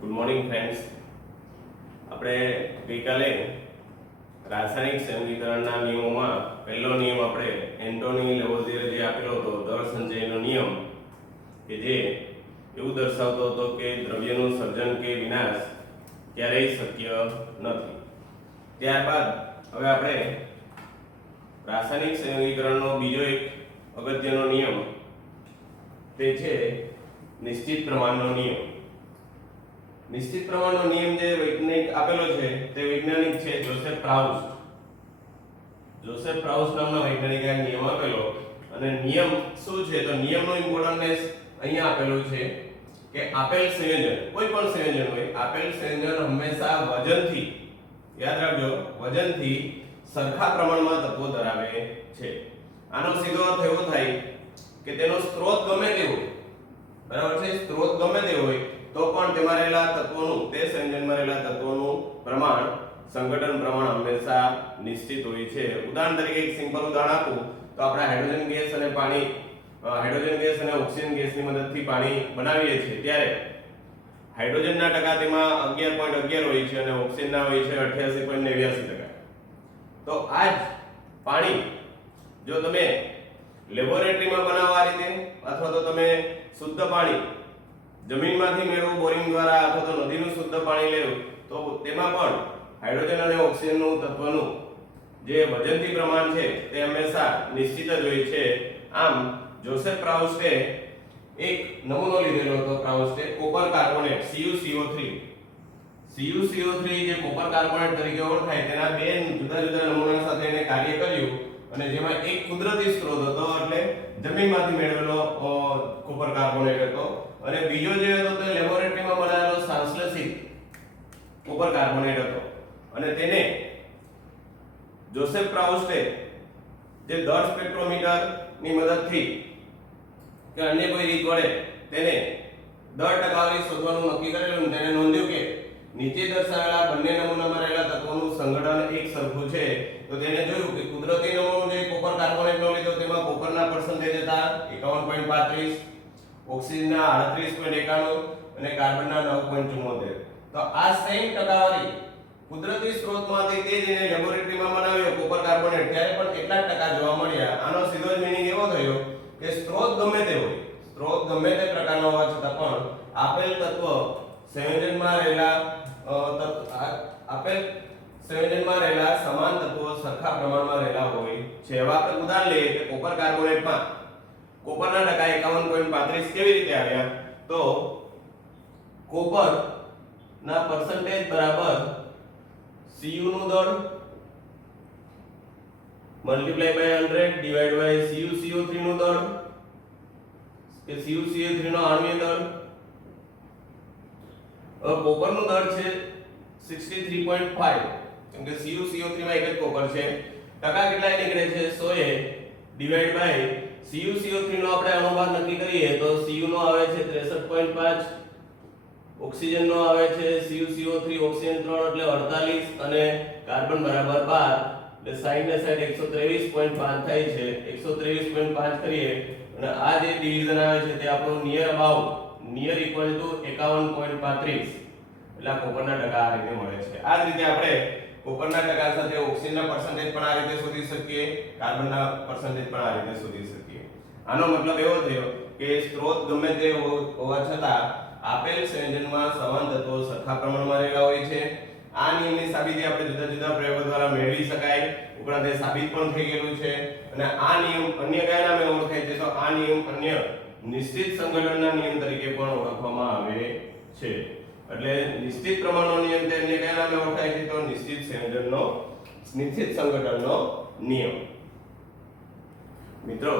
Good morning friends. આપણે ગઈકાલે રાસાયણિક સંયોગીકરણના નિયમોમાં પહેલો નિયમ આપણે એન્ટોની લેવોઝિયરે જે આપેલો હતો દર સંચયનો નિયમ કે જે એવું દર્શાવતો હતો કે દ્રવ્યનું સર્જન કે વિનાશ ક્યારેય શક્ય નથી. ત્યારબાદ હવે આપણે રાસાયણિક સંયોગીકરણનો બીજો એક અગત્યનો નિયમ તે છે નિશ્ચિત પ્રમાણનો નિયમ. નિશ્ચિત પ્રમાણનો નિયમ જે વૈજ્ઞાનિક આપેલો છે તે વૈજ્ઞાનિક છે જોસેફ પ્રાઉસ. જોસેફ પ્રાઉસ નામના વૈજ્ઞાનિકે આ નિયમ આપેલો અને નિયમ શું છે તો નિયમનો ઇમ્પોર્ટન્સ અહીંયા આપેલું છે કે આપેલ સંયોજન કોઈ પણ સંયોજન હોય આપેલ સંયોજન હંમેશા વજનથી યાદ રાખજો વજનથી સરખા પ્રમાણમાં તત્વો ધરાવે છે. આનો સીધો અર્થ એવો થાય કે તેનો સ્ત્રોત ગમે તે હોય બરાબર છે. સ્ત્રોત ગમે તે હોય તો પણ તેમાં રહેલા તત્વોનું તે સંયોજનમાં રહેલા તત્વોનું પ્રમાણ સંઘટન પ્રમાણ હંમેશા નિશ્ચિત હોય છે. ઉદાહરણ તરીકે એક સિમ્પલ ઉદાહરણ આપું તો આપણે હાઇડ્રોજન ગેસ અને પાણી હાઇડ્રોજન ગેસ અને ઓક્સિજન ગેસની મદદથી પાણી બનાવીએ છીએ ત્યારે હાઇડ્રોજનના ટકા તેમાં 11.11 હોય છે અને ઓક્સિજનના હોય છે 88.89%. તો આ જ પાણી જો તમે લેબોરેટરીમાં બનાવો આ રીતે અથવા તો તમે શુદ્ધ પાણી જમીનમાંથી મેળવો બોરિંગ દ્વારા અથવા તો નદીનું શુદ્ધ પાણી લેવું તો તેમાં પણ હાઇડ્રોજન અને ઓક્સિજનનું તત્વનું જે વજનથી પ્રમાણ છે તે હંમેશા નિશ્ચિત જ હોય છે. આમ જોસેફ પ્રાઉસ્ટે એક નમૂનો લીધેલો હતો. પ્રાઉસ્ટે કોપર કાર્બોનેટ CuCO3 જે કોપર કાર્બોનેટ તરીકે ઓળખાય તેના બે જુદા જુદા નમૂના સાથે એને કાર્ય કર્યું અને જેમાં એક કુદરતી સ્ત્રોત હતો એટલે જમીનમાંથી મેળવેલો કોપર કાર્બોનેટ હતો અને બીજો જે હતો તે લેબોરેટરીમાં બનાવેલો સંશ્લેષિત કોપર કાર્બોનેટ હતો અને તેને જોસેફ પ્રાઉસ્ટે જે દર સ્પેક્ટ્રોમીટર ની મદદથી કે અન્ય કોઈ રીત વડે તેને દર ટકાવારી શોધવાનું નક્કી કરેલું અને તેને નોંધ્યું કે નીચે દર્શાવેલા બંને નમૂનામાં રહેલા તત્વોનું સંઘટન એક સરખું છે. તો તેને જોયું કે કુદરતી નમૂનો જે કોપર કાર્બોનેટનો લીધો તેમાં કોપરના પર્સન્ટેજ હતા 51.35, ઓક્સિજનના 38.91 અને કાર્બનના 9.74. તો આ સેમ ટકાવારી કુદરતી સ્ત્રોતમાંથી તે જેને લેબોરેટરીમાં બનાવ્યો કોપર કાર્બોનેટ ત્યારે પણ કેટલા ટકા જોવા મળ્યા. આનો સીધો જ મીનિંગ એવો થયો કે સ્ત્રોત ગમે તે હોય સ્ત્રોત ગમે તે પ્રકારનો હોવા છતાં પણ આપેલ તત્વ સંયોજનમાં રહેલા સમાન તત્વો સરખા પ્રમાણમાં રહેલા હોય છે. હવે આપણે ઉદાહરણ લઈએ કે કોપર કાર્બોનેટમાં કોપરના ટકા 51.35 કેવી રીતે આવ્યા તો કોપર ના પર્સન્ટેજ બરાબર Cu નું દળ multiply by 100 divide by CuCO3 નું દળ કે CuCO3 નો આણ્વીય દળ. કોપર નું દળ છે 63.5 કેમ કે CuCO3 માં એક જ કોપર છે. ટકા કેટલા નીકળે છે 100 ડિવાઇડ બાય CuCO3 નો આપણે અનુપાત નક્કી કરીએ તો Cu નો આવે છે 63.5, ઓક્સિજન નો આવે છે CuCO3 ઓક્સિજન 3 એટલે 48 અને કાર્બન બરાબર 12 એટલે 60 ને 60 123.5 થાય છે. 123.5 કરીએ અને આ જે ડિવિઝન આવે છે તે આપણું નિયર ઇક્વલ ટુ 51.35 એટલે આ કોપરના ટકા આ રીતે મળે છે. આ જ રીતે આપણે કોપરના ટકા સાથે ઓક્સિજનના પર્સન્ટેજ પણ આ રીતે શોધી શકીએ, કાર્બનના પર્સન્ટેજ પણ આ રીતે શોધી શકીએ. આનો મતલબ એવો થયો કે સ્ત્રોત ગમે તે હોવા છતાં આપેલ સંયોજનમાં સમાન તત્વો સરખા પ્રમાણમાં રહેલા હોય છે. આ નિયમની સાબિતી આપણે જુદા જુદા પ્રયોગો દ્વારા મેળવી શકાય. ઉપરાંત એ સાબિત પણ થઈ ગયેલું છે અને આ નિયમ અન્ય કયા નામે ઓળખાય છે તો આ નિયમ અન્ય નિશ્ચિત સંઘટનના નિયમ તરીકે પણ ઓળખવામાં આવે છે. એટલે નિશ્ચિત પ્રમાણનો નિયમ તે અન્ય કયા નામે ઓળખાય છે તો નિશ્ચિત સંઘટનનો નિયમ. મિત્રો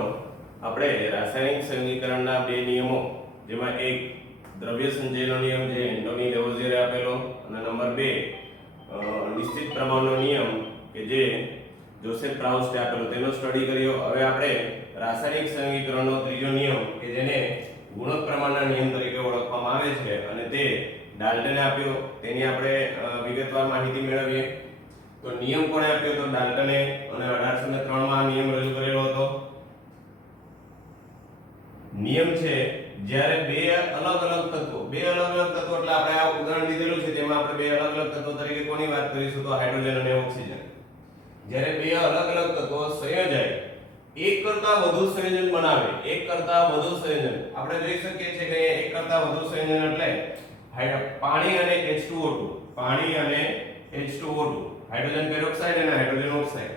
આપણે રાસાયણિક સંયોગીકરણના બે નિયમો જેમાં એક દ્રવ્ય સંચયનો નિયમ જે એન્ટોની લેવોઝિયરે આપેલો અને નંબર 2 નિશ્ચિત પ્રમાણનો નિયમ કે જે જોસેફ પ્રાઉસ્ટે આપેલો તેનો સ્ટડી કર્યો. હવે આપણે રાસાયણિક સંયોગીકરણનો ત્રીજો નિયમ કે જેને ગુણક પ્રમાણના નિયમ તરીકે ઓળખવામાં આવે છે અને તે ડાલ્ટને આપ્યો તેની આપણે વિગતવાર માહિતી મેળવીએ. તો નિયમ કોણે આપ્યો તો ડાલ્ટને અને 1803 માં નિયમ રજૂ કરેલો હતો. નિયમ છે જ્યારે બે અલગ અલગ તત્વો એટલે આપણે આ ઉદાહરણ લીધેલું છે તેમાં આપણે બે અલગ અલગ તત્વો તરીકે કોની વાત કરીશું તો હાઇડ્રોજન અને ઓક્સિજન. જ્યારે બે અલગ અલગ તત્વો સંયોજાય એક કરતા વધુ સંયોજન બનાવે આપણે જોઈ શકીએ છીએ કે એક કરતા વધુ સંયોજન એટલે પાણી અને H2O2 હાઇડ્રોજન પેરોક્સાઇડ અને હાઇડ્રોજન ઓક્સાઇડ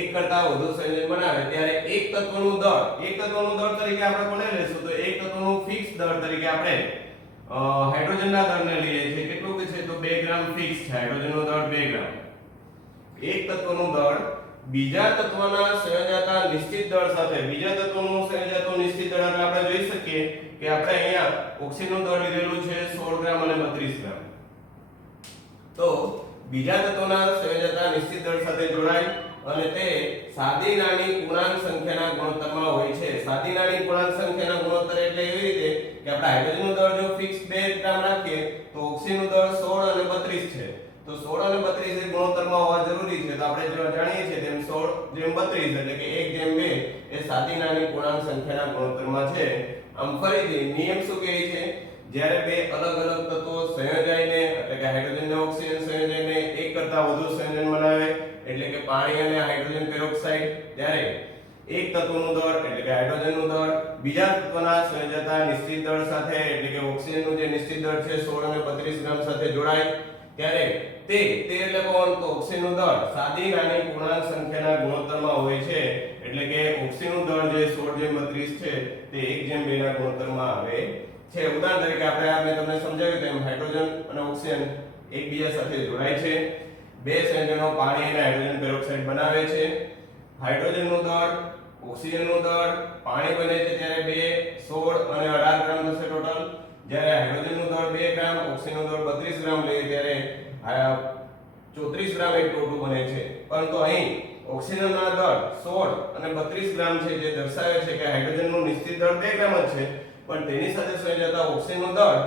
એક કરતા વધુ સંયોજન બનાવે ત્યારે એક તત્વનું દળ તરીકે આપણે કોને લેશું તો એક તત્વનું ફિક્સ દળ તરીકે આપણે હાઇડ્રોજનના દળને લઈએ છીએ. કેટલું કે છે તો 2 ગ્રામ ફિક્સ છે હાઇડ્રોજનનું દળ 2 ગ્રામ. એક તત્વનું દળ બીજા તત્વના સંયોજાતા નિશ્ચિત દળ સાથે એટલે આપણે જોઈ શકીએ કે આપણે અહીંયા ઓક્સિજનનું દળ લીધેલું છે 16 ગ્રામ અને 32 ગ્રામ. તો બીજા તત્વના સંયોજાતા નિશ્ચિત દળ સાથે જોડાય અને તે સાદી નાની પૂર્ણાંક સંખ્યાના ગુણોત્તરમાં હોય છે. સાદી નાની પૂર્ણાંક સંખ્યાના ગુણોત્તર એટલે એવી રીતે કે આપણે હાઇડ્રોજનનું દળ જો ફિક્સ 2 ગ્રામ રાખીએ તો ઓક્સિજનનું દળ 16 અને 32 છે. તો 16 અને 32 એ ગુણોત્તરમાં હોવા જરૂરી છે. તો આપણે જો જાણીએ છીએ તેમ 16:32 એટલે કે 1:2 એ સાદી નાની પૂર્ણાંક સંખ્યાના ગુણોત્તરમાં છે. આમ ફરીથી નિયમ શું કહે છે જ્યારે બે અલગ અલગ તત્વો સંયોજાઈને એટલે કે હાઇડ્રોજન અને ઓક્સિજન સંયોજાઈને એક કરતા વધુ સંયોજન બનાવે એટલે કે પાણી અને હાઇડ્રોજન પેરોક્સાઇડ ત્યારે એક તત્વનું દળ એટલે કે હાઇડ્રોજનનું દળ બીજા તત્વના સંયોજતા નિશ્ચિત દળ સાથે એટલે કે ઓક્સિજનનું જે નિશ્ચિત દળ છે 16 અને 32 ગ્રામ સાથે જોડાય ત્યારે તે એટલે કોણ તો ઓક્સિજનનું દળ સાદી નાની પૂર્ણાંક સંખ્યાના ગુણોત્તરમાં હોય છે. એટલે કે ઓક્સિજનનું દળ જે 16:32 છે તે 1:2 ના ગુણોત્તરમાં આવે છે. ઉદાહરણ તરીકે આપણે મેં તમને સમજાવ્યું તેમ હાઇડ્રોજન અને ઓક્સિજન એકબીજા સાથે જોડાય છે. બે સંયોજનો પાણી અને હાઇડ્રોજન પેરોક્સાઇડ બનાવે છે. હાઇડ્રોજનનું દળ ઓક્સિજનનું દળ પાણી બને છે ત્યારે 2 16 અને 18 ગ્રામ થશે ટોટલ. જ્યારે હાઇડ્રોજનનું દળ 2 ગ્રામ ઓક્સિજનનું દળ 32 ગ્રામ લઈએ ત્યારે 34 ગ્રામ H2O2 બને છે. પરંતુ અહીં ઓક્સિજનના દળ 16 અને 32 ગ્રામ છે જે દર્શાવે છે કે હાઇડ્રોજનનું નિશ્ચિત દળ 2 ગ્રામ જ છે પણ તેની સાથે સંયોજતા ઓક્સિજનનું દળ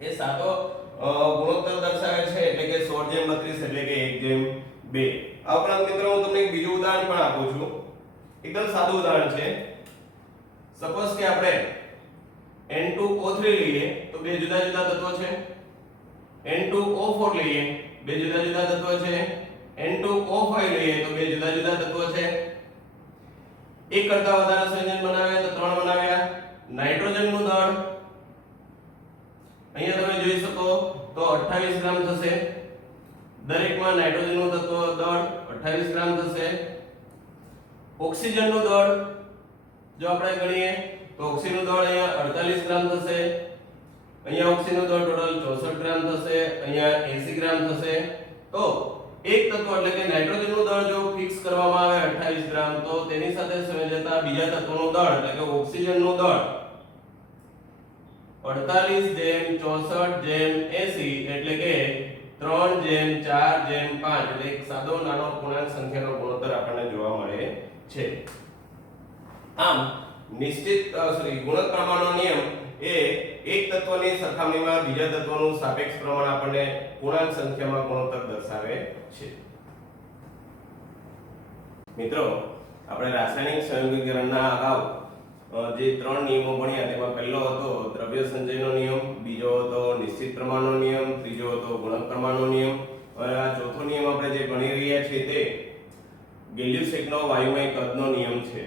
એ સાદો ગુણોત્તર દર્શાવે છે એટલે કે 16:32 એટલે કે 1:2. આ ઉપરાંત મિત્રો હું તમને એક બીજું ઉદાહરણ પણ આપું છું. એકદમ સાદું ઉદાહરણ છે. સપોઝ કે આપણે N2O3 લઈએ તો બે જુદા જુદા તત્વો છે. N2O4 લઈએ બે જુદા જુદા તત્વો છે. N2O5 લઈએ તો બે જુદા જુદા તત્વો છે. એક કરતા વધારે સંયોજન બનાવ્યા તો 3 બનાવ્યા. નાઇટ્રોજનનું દળ અહીંયા તમે જોઈ શકો તો 28 ગ્રામ થશે. દરેકમાં નાઇટ્રોજનનું તત્વ દળ 28 ગ્રામ થશે. ઓક્સિજનનું દળ જો આપણે ગણીએ તો ઓક્સિજનનું દળ અહીંયા 48 ગ્રામ થશે. અહીંયા ઓક્સિજનનું દળ ટોટલ 64 ગ્રામ થશે. અહીંયા 80 ગ્રામ થશે. તો એક તત્વ એટલે કે નાઇટ્રોજનનું દળ જો ફિક્સ કરવામાં આવે 28 ગ્રામ તો તેની સાથે સંયોજતા બીજા તત્વનું દળ એટલે કે ઓક્સિજનનું દળ 48:64:80 એટલે કે 3:4:5 એટલે એક સાદો નાનો પૂર્ણાંક સંખ્યાનો ગુણોત્તર આપણને જોવા મળે છે. આમ નિશ્ચિત ગુણક પ્રમાણનો નિયમ એ એક તત્વની સરખામણીમાં બીજા તત્વનું સાપેક્ષ પ્રમાણ આપણને પૂર્ણાંક સંખ્યામાં ગુણોત્તર દર્શાવે છે. મિત્રો આપણે રાસાયણિક સંયોગીકરણના અગાઉ જે 3 નિયમો ભણ્યા તેમાં પહેલો હતો દ્રવ્ય સંચયનો નિયમ, બીજો હતો નિશ્ચિત પ્રમાણનો નિયમ, ત્રીજો હતો ગુણક પ્રમાણનો નિયમ અને આ ચોથો નિયમ આપણે જે ભણી રહ્યા છીએ તે ગેલ્યુસેકનો વાયુમય કદનો નિયમ છે.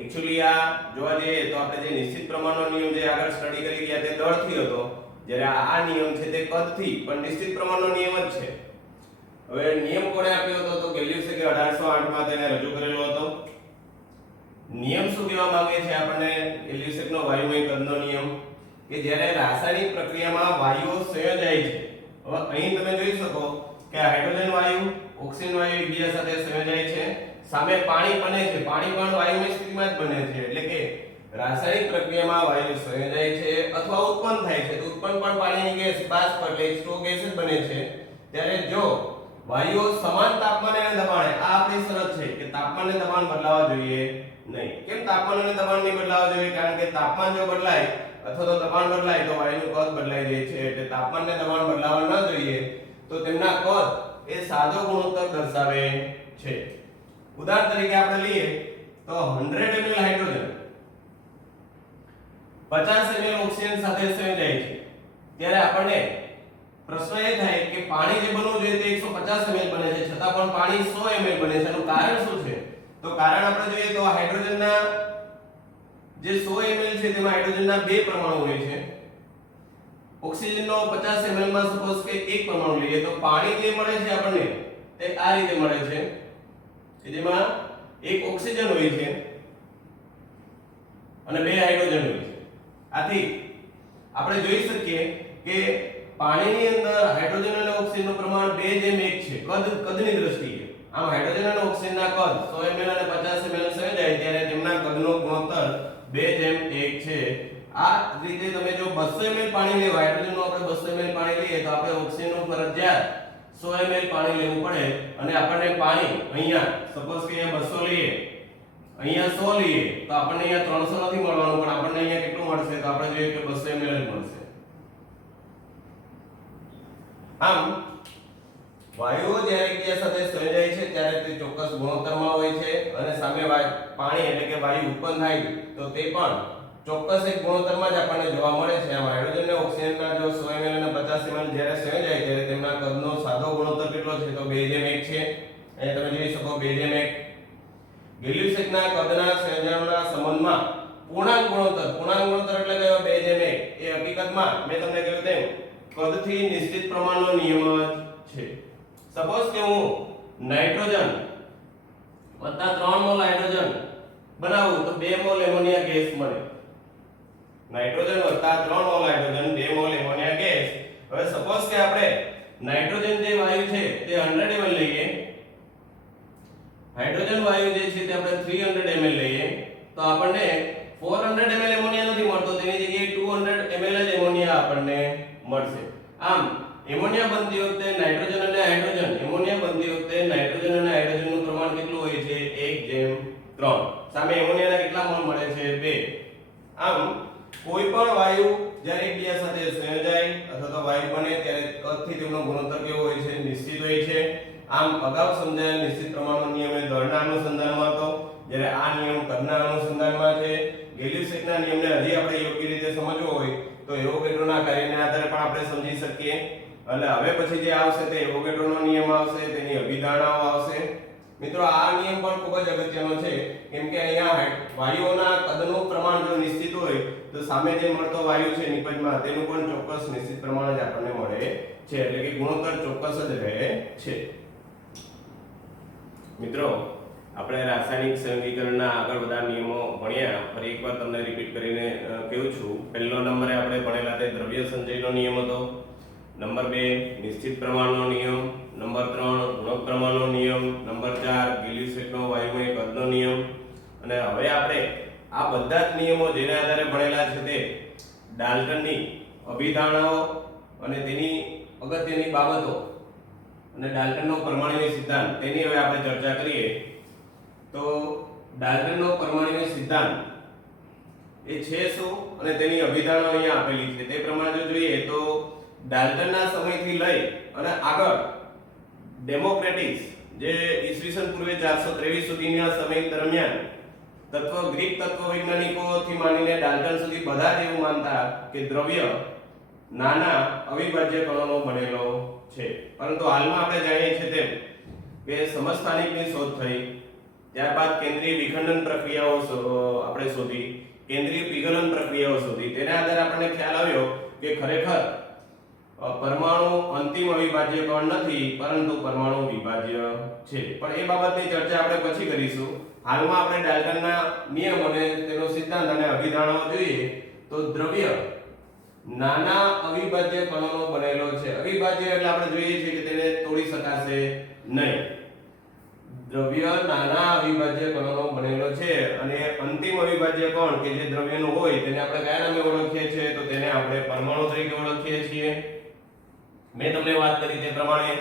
એક્ચ્યુઅલી આ જોવા જઈએ તો આપણે જે નિશ્ચિત પ્રમાણનો નિયમ જે આગળ સ્ટડી કરી ગયા તે દળથી હતો જ્યારે આ નિયમ છે તે કદથી પણ નિશ્ચિત પ્રમાણનો નિયમ જ છે. હવે નિયમ કોણે આપ્યો હતો તો ગેલ્યુસેકે 1808 માં તેને રજૂ કરેલો હતો. નિયમ શું કહેવા માંગે છે આપણને ગેલ્યુસેકનો વાયુમય કદનો નિયમ કે જ્યારે રાસાયણિક પ્રક્રિયામાં વાયુઓ સંયોજાય છે. હવે અહીં તમે જોઈ શકો કે હાઇડ્રોજન વાયુ ઓક્સિજન વાયુ એકબીજા સાથે સંયોજાય છે. સામે પાણી બને છે. પાણી પણ વાયુમય સ્થિતિમાં જ બને છે. એટલે કે રાસાયણિક પ્રક્રિયામાં વાયુ સંયોજાય છે અથવા ઉત્પન્ન થાય છે તો ઉત્પન્ન પણ પાણીની ગેસ બાષ્પ એટલે H2O ગેસ જ બને છે. ત્યારે જો વાયુઓ સમાન તાપમાને અને દબાણે આ આપણી શરત છે કે તાપમાન અને દબાણ બદલાવા જોઈએ નહીં. કેમ તાપમાન અને દબાણ નહીં બદલાવા જોઈએ? કારણ કે તાપમાન જો બદલાય અથવા તો દબાણ બદલાય તો વાયુનું કદ બદલાઈ જાય છે. એટલે તાપમાન અને દબાણ બદલાવા ન જોઈએ તો તેમના કદ એ સાદો ગુણોત્તર દર્શાવે છે. ઉદાહરણ તરીકે આપણે લઈએ તો 100 ml હાઇડ્રોજન 50 ml ઓક્સિજન સાથે સંયોજાય છે ત્યારે આપણને પ્રશ્ન એ થાય કે પાણી જે બનવું જોઈએ તે 150 ml બને છે છતાં પણ પાણી 100 ml બને છે એનું કારણ શું છે? તો કારણ આપણે જોઈએ તો હાઇડ્રોજનના જે 100 ml છે તેમાં હાઇડ્રોજનના 2 પરમાણુ હોય છે. ઓક્સિજનનો 50 ml માં સપોઝ કે એક પરમાણુ લઈએ તો પાણી જે મળે છે આપણને તે આ રીતે મળે છે કે જેમાં એક ઓક્સિજન હોય છે અને 2 હાઇડ્રોજન હોય છે. આથી આપણે જોઈ શકીએ કે પાણીની અંદર હાઇડ્રોજન અને ઓક્સિજનનું પ્રમાણ 2:1 છે કદની દ્રષ્ટિએ. આમ હાઇડ્રોજન અને ઓક્સિજનના કદ 100 ml અને 50 ml સંયોજાય ત્યારે તેમના કદનો ગુણોત્તર 2:1 છે. આ રીતે તમે જો 200 ml પાણી લેવા હાઇડ્રોજનનું આપણે 200 ml પાણી લઈએ તો આપણે ઓક્સિજનનું ફરજિયાત 100 ml પાણી લેવું પડે અને આપણને પાણી અહીંયા સપોઝ કે અહીંયા 200 લઈએ અહીંયા 100 લઈએ તો આપણને અહીંયા 300 નથી મળવાનું પણ આપણને અહીંયા કેટલું મળશે તો આપણે જોઈએ કે 200 ml જ મળશે. આમ વાયુઓ જ્યારે એકબીજા સાથે સંયોજાય છે ત્યારે તે ચોક્કસ ગુણોત્તરમાં હોય છે અને સામે પાણી એટલે કે વાયુ ઉત્પન્ન થાય તો તે પણ ચોક્કસ એક ગુણોત્તરમાં જ આપણને જોવા મળે છે. આમ હાઇડ્રોજન અને ઓક્સિજનના જો 100 ml અને 50 ml જ્યારે સંયોજાય ત્યારે તેમના કદનો સાદો ગુણોત્તર કેટલો છે તો 2:1 છે. અહીંયા તમે જોઈ શકો 2:1. ગેલિયસના કદના સંયોજનના સંબંધમાં પૂર્ણાંક ગુણોત્તર એટલે કયો 2:1 એ હકીકતમાં મેં તમને કહ્યું તેમ કદથી નિશ્ચિત પ્રમાણનો નિયમ જ છે. સપોઝ કે હું નાઇટ્રોજન વત્તા 3 મોલ હાઇડ્રોજન બનાવું તો 2 મોલ એમોનિયા ગેસ મળે. નાઇટ્રોજન વત્તા 3 mall hydrogen 2 mall ammonia gas. હવે સપોઝ કે આપણે નાઇટ્રોજન જે વાયુ છે તે 100 ml લઈએ, હાઇડ્રોજન વાયુ જે છે તે આપણે 300 ml લઈએ તો આપણને 400 ml એમોનિયા નથી મળતો, તેની જગ્યાએ 200 ml જ એમોનિયા આપણને મળશે. આમ એમોનિયા બનતી વખતે નાઇટ્રોજન અને હાઇડ્રોજન એમોનિયા બનતી વખતે નાઇટ્રોજન અને હાઇડ્રોજનનું પ્રમાણ કેટલું હોય છે 1:3. સામે એમોનિયાના કેટલા મોલ મળે છે 2. આમ કોઈ પણ વાયુ જ્યારે એકબીજા સાથે સંયોજાય અથવા તો વાયુ બને ત્યારે કદથી તેમનો ગુણોત્તર કેવો હોય છે નિશ્ચિત હોય છે. આમ અગાઉ સમજાયેલ નિશ્ચિત પ્રમાણનો નિયમ એ દળના અનુસંધાનમાં હતો જ્યારે આ નિયમ કદના અનુસંધાનમાં છે. ગેલિયસના નિયમને હજી આપણે યોગ્ય રીતે સમજવો હોય તો એવોગેડ્રોના કાર્યને આધારે પણ આપણે સમજી શકીએ. એટલે હવે પછી જે આવશે તે એવોગેડ્રોનો નિયમ આવશે, તેની અભિધારણાઓ આવશે. મિત્રો આ નિયમ પણ ખૂબ જ અગત્યનો છે કેમ કે અહીંયા વાયુઓના કદનું પ્રમાણ જો નિશ્ચિત હોય તો સામે જે મળતો વાયુ છે નિપજમાં તેનું પણ ચોક્કસ નિશ્ચિત પ્રમાણ જ આપણને મળે છે એટલે કે ગુણોત્તર ચોક્કસ જ રહે છે. મિત્રો આપણે રાસાયણિક સંયોગીકરણના આગળ બધા નિયમો ભણ્યા. ફરી એકવાર તમને રિપીટ કરીને કહું છું. પહેલો નંબરે આપણે ભણેલા તે દ્રવ્ય સંચયનો નિયમ હતો. નંબર 2 નિશ્ચિત પ્રમાણનો નિયમ. નંબર 3 ગુણક પ્રમાણનો નિયમ. નંબર 4 ગેલિયસનો વાયુમય કદનો નિયમ. અને હવે આપણે આ બધા જ નિયમો જેના આધારે ભણેલા છે તે ડાલ્ટનની અભિધારણાઓ અને તેની અગત્યની બાબતો અને ડાલ્ટનનો પરમાણ્વીય સિદ્ધાંત તેની હવે આપણે ચર્ચા કરીએ. તો ડાલ્ટનનો પરમાણ્વીય સિદ્ધાંત એ છે શું અને તેની અભિધારણા અહીંયા આપેલી છે. તે પ્રમાણે જો જોઈએ તો ડાલ્ટનના સમયથી લઈ અને આગળ ડેમોક્રેટિસ જે ઈસવીસન પૂર્વે 423 સુધીના સમય દરમિયાન ગ્રીક તત્વવૈજ્ઞાનિકોથી માંડીને ડાલ્ટન સુધી બધા જ એવું માનતા કે દ્રવ્ય નાના અવિભાજ્ય કણોનો બનેલો છે. પરંતુ હાલમાં આપણે જાણીએ છીએ તેમ કે સમસ્થાનિકની શોધ થઈ, ત્યારબાદ કેન્દ્રીય વિખંડન પ્રક્રિયાઓ આપણે શોધી, કેન્દ્રીય પીગલન પ્રક્રિયાઓ શોધી. તેના આધારે આપણને ખ્યાલ આવ્યો કે ખરેખર પરમાણુ અંતિમ અવિભાજ્ય કણ નથી પરંતુ પરમાણુ વિભાજ્ય છે. પણ એ બાબતની ચર્ચા આપણે પછી કરીશું. હાલમાં આપણે ડાલ્ટનના નિયમ અને તેનો સિદ્ધાંત અને અભિધારણાઓ જોઈએ તો દ્રવ્ય નાના અવિભાજ્ય કણોનો બનેલો છે. અવિભાજ્ય એટલે આપણે જોઈએ છીએ કે તેને તોડી શકાશે નહીં. દ્રવ્ય નાના અવિભાજ્ય કણોનો બનેલો છે અને અંતિમ અવિભાજ્ય કણ કે જે દ્રવ્યનું હોય તેને આપણે કયા નામે ઓળખીએ છીએ તો તેને આપણે પરમાણુ તરીકે ઓળખીએ છીએ. મેં તમને વાત કરી તે પ્રમાણે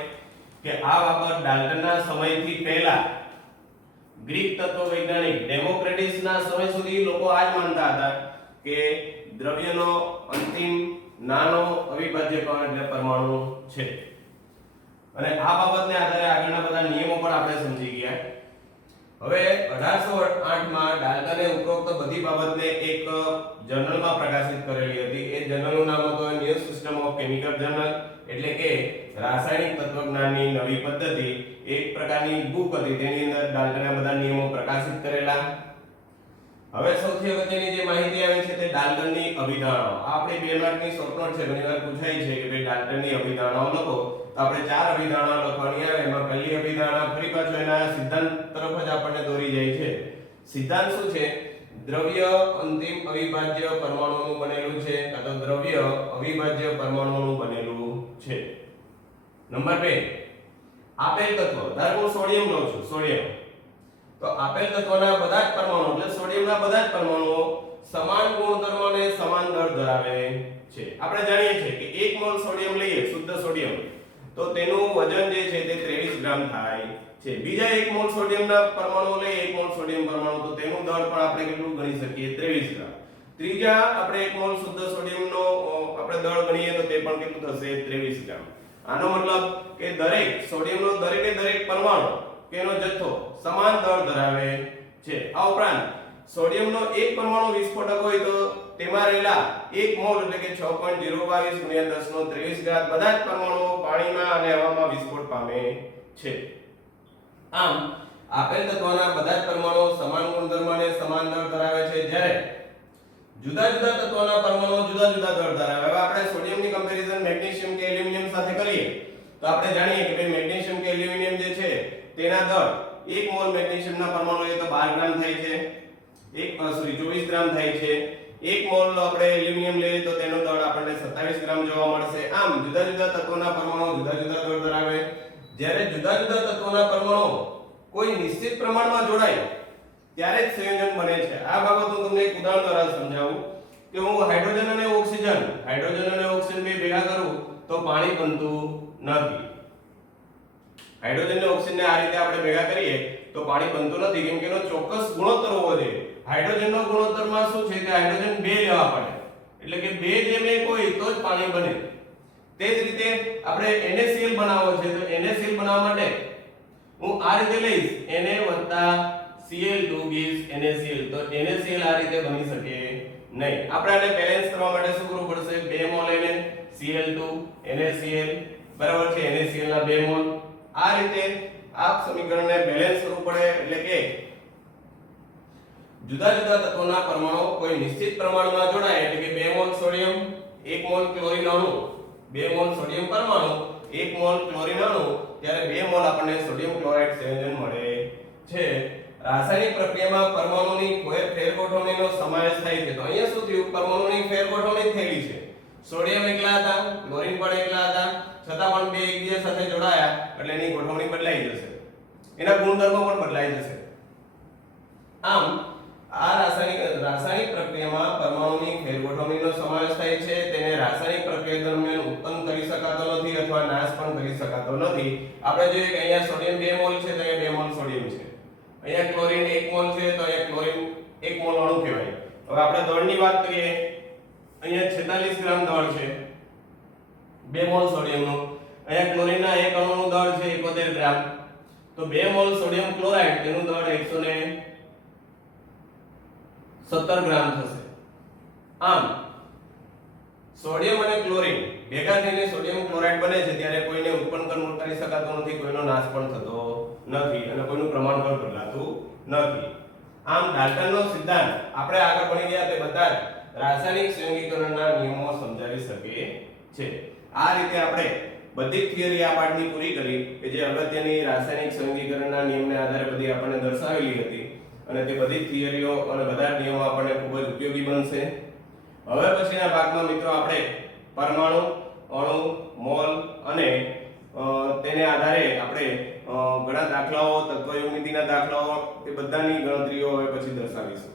કે આ બાબત ડાલ્ટનના સમયથી પહેલા ગ્રીક તત્વવૈજ્ઞાનિક ડેમોક્રેટિસના સમય સુધી લોકો આ જ માનતા હતા કે દ્રવ્યનો અંતિમ નાનો અવિભાજ્ય કણ એટલે પરમાણુ છે. અને આ બાબતને આધારે આગળના બધા નિયમો પણ આપણે સમજી ગયા. હવે 1808 માં ડાલ્ટને ઉપરોક્ત બધી બાબતને એક જર્નલમાં પ્રકાશિત કરેલી હતી. એ જર્નલનું નામ હતું new system of chemical journal, એટલે કે રાસાયણિક તત્વજ્ઞાનની નવી પદ્ધતિ. એક પ્રકારની બુક હતી, તેની અંદર ડાલ્ટનના બધા નિયમો પ્રકાશિત કરેલા. હવે સૌથી અગત્યની જે માહિતી આવે છે તે ડાલ્ટનની અભિધારણાઓ. આ આપણી 2 માર્કની શોર્ટ નોટ છે, ઘણીવાર પૂછાય છે કે ભાઈ ડાલ્ટનની અભિધારણાઓ લખો. તો આપણે 4 અભિધારણા લખવાની આવે. એમાં પહેલી અભિધારણા ફરી પાછો એના સિદ્ધાંત તરફ જ આપણને દોરી જાય છે. સિદ્ધાંત શું છે? દ્રવ્ય અંતિમ અવિભાજ્ય પરમાણુઓનું બનેલું છે, કાં તો દ્રવ્ય અવિભાજ્ય પરમાણુઓનું બનેલું છે. નંબર 2, આપેલ તત્વ, ધારો હું સોડિયમ લઉં છું, સોડિયમ, તો આપેલ તત્વના બધા જ પરમાણુ એટલે સોડિયમના બધા જ પરમાણુઓ સમાન ગુણધર્મ અને સમાન દળ ધરાવે છે. આપણે જાણીએ છીએ કે 1 મોલ સોડિયમ લઈએ, શુદ્ધ સોડિયમ, તો તેનું વજન જે છે તે 23 ગ્રામ થાય છે. બીજા 1 મોલ સોડિયમના પરમાણુ લઈએ, 1 મોલ સોડિયમ પરમાણુ, તો તેનું દળ પણ આપણે કેટલું ગણી શકીએ? 23 ગ્રામ. ત્રીજા આપણે 1 મોલ શુદ્ધ સોડિયમનો આપણે દળ ગણીએ તો તે પણ કેટલું થશે? 23 ગ્રામ. આનો મતલબ કે દરેક સોડિયમનો દરેકે દરેક પરમાણુ કે એનો જથ્થો સમાન દળ ધરાવે છે. આ ઉપરાંત સોડિયમનો એક પરમાણુ વિસ્ફોટક હોય તો તેમાં રહેલા 1 મોલ એટલે કે 6.022 × 10^23 બધા જ પરમાણુઓ પાણીમાં અને હવામાં વિસ્ફોટ પામે છે. આમ આપેલ તત્વના બધા જ પરમાણુઓ સમાન ગુણધર્મ અને સમાન દળ ધરાવે છે, જ્યારે જુદા જુદા તત્વોના પરમાણુઓ જુદા જુદા દળ ધરાવે. હવે આપણે સોડિયમની કમ્પેરિઝન મેગ્નેશિયમ કે એલ્યુમિનિયમ સાથે કરીએ તો આપણે જાણીએ કે ભાઈ મેગ્નેશિયમ કે એલ્યુમિનિયમ જે છે તેના દળ 1 મોલ મેગ્નેશિયમના પરમાણુ એ તો 12 ગ્રામ થાય છે, 24 ગ્રામ થાય છે. 1 મોલ આપણે એલ્યુમિનિયમ લઈએ તો તેનું દળ આપણને 27 ગ્રામ જોવા મળશે. આમ જુદા જુદા તત્વોના પરમાણુ જુદા જુદા દળ ધરાવે. જ્યારે જુદા જુદા તત્વોના પરમાણુ કોઈ નિશ્ચિત પ્રમાણમાં જોડાય ત્યારે જ સંયોજન બને છે. આ બાબત હું તમને એક ઉદાહરણ દ્વારા સમજાવું કે હું હાઇડ્રોજન અને ઓક્સિજન બે ભેગા કરું તો પાણી બનતું નથી. હાઇડ્રોજન અને ઓક્સિજન આ રીતે આપણે ભેગા કરીએ તો પાણી બનતું નથી, કેમ કે એનો ચોક્કસ ગુણોત્તર હોવો જોઈએ. હાઇડ્રોજનનો ગુણોત્તરમાં શું છે કે હાઇડ્રોજન 2 લેવા પડે, એટલે કે 2 જેમ 1 હોય તો જ પાણી બને. તે જ રીતે આપણે NaCl બનાવવો છે તો NaCl બનાવવા માટે હું આ રીતે લઈશ, Na+Cl2 gives NaCl. તો NaCl આ રીતે બની શકે નહીં. આપણે આને બેલેન્સ કરવા માટે શું કરવું પડશે? 2 મોલ NaCl2 NaCl બરાબર છે, NaCl ના 2 મોલ. આ રીતે આ સમીકરણને બેલેન્સ કરવું પડે, એટલે કે જુદા જુદા તત્વોના પરમાણુ કોઈ નિશ્ચિત પ્રમાણમાં જોડાય, એટલે કે 2 મોલ સોડિયમ, 1 મોલ ક્લોરીન અણુ, 2 મોલ સોડિયમ પરમાણુ, 1 મોલ ક્લોરીન અણુ, ત્યારે 2 મોલ આપણને સોડિયમ ક્લોરાઇડ સંયોજન મળે છે. રાસાયણિક પ્રક્રિયામાં પરમાણુની ફેરગોઠવણીનો સમાવેશ થાય છે. તો અહીંયા શું થયું? પરમાણુની ફેરગોઠવણી થયેલી છે. સોડિયમ એકલા હતા, ક્લોરીન પણ એકલા હતા, છતાં પણ બે એકબીજા સાથે જોડાયા એટલે એની ગોઠવણી બદલાઈ જશે, એના ગુણધર્મો પણ બદલાઈ જશે. આમ આ રાસાયણિક પ્રક્રિયામાં પરમાણુની ફેરગોઠવણીનો સમાવેશ થાય છે. તેને રાસાયણિક પ્રક્રિયા દરમિયાન ઉત્પન્ન કરી શકાતો નથી અથવા નાશ પણ કરી શકાતો નથી. આપણે જોઈએ કે અહીંયા સોડિયમ 2 મોલ છે તો અહીંયા 2 મોલ સોડિયમ છે, અહીંયા ક્લોરીન 1 મોલ છે તો અહીંયા ક્લોરીન 1 મોલ અણુ કહેવાય. હવે આપણે દળની વાત કરીએ, અહીંયા 46 ગ્રામ દળ છે 2 મોલ સોડિયમનું, અહીંયા ક્લોરીનના એક અણુનું દળ છે 71 ગ્રામ. તો 2 મોલ સોડિયમ ક્લોરાઇડ તેનું દળ 117 ગ્રામ થશે. આમ સોડિયમ અને ક્લોરીન ભેગા થઈને સોડિયમ ક્લોરાઇડ બને છે ત્યારે કોઈને ઉત્પન્ન કરી શકાતો નથી, કોઈનો નાશ પણ થતો નથી અને કોઈનું પ્રમાણ પણ બદલાતું નથી. આમ ડાલ્ટનનો સિદ્ધાંત આપણે આગળ ભણી ગયા તે બધા જ રાસાયણિક સંયોગીકરણના નિયમો સમજાવી શકે છે. આ રીતે આપણે બધી થિયરી આ પાઠની પૂરી કરી કે જે અગત્યની રાસાયણિક સંયોગીકરણના નિયમને આધારે બધી આપણને દર્શાવેલી હતી અને તે બધી થિયરીઓ અને બધા નિયમો આપણને ખૂબ જ ઉપયોગી બનશે. હવે પછીના ભાગમાં મિત્રો આપણે પરમાણુ, અણુ, મોલ અને તેને આધારે આપણે ઘણા દાખલાઓ, તત્વયુગ્મિતિના દાખલાઓ, એ બધાની ગણતરીઓ હવે પછી દર્શાવીશું.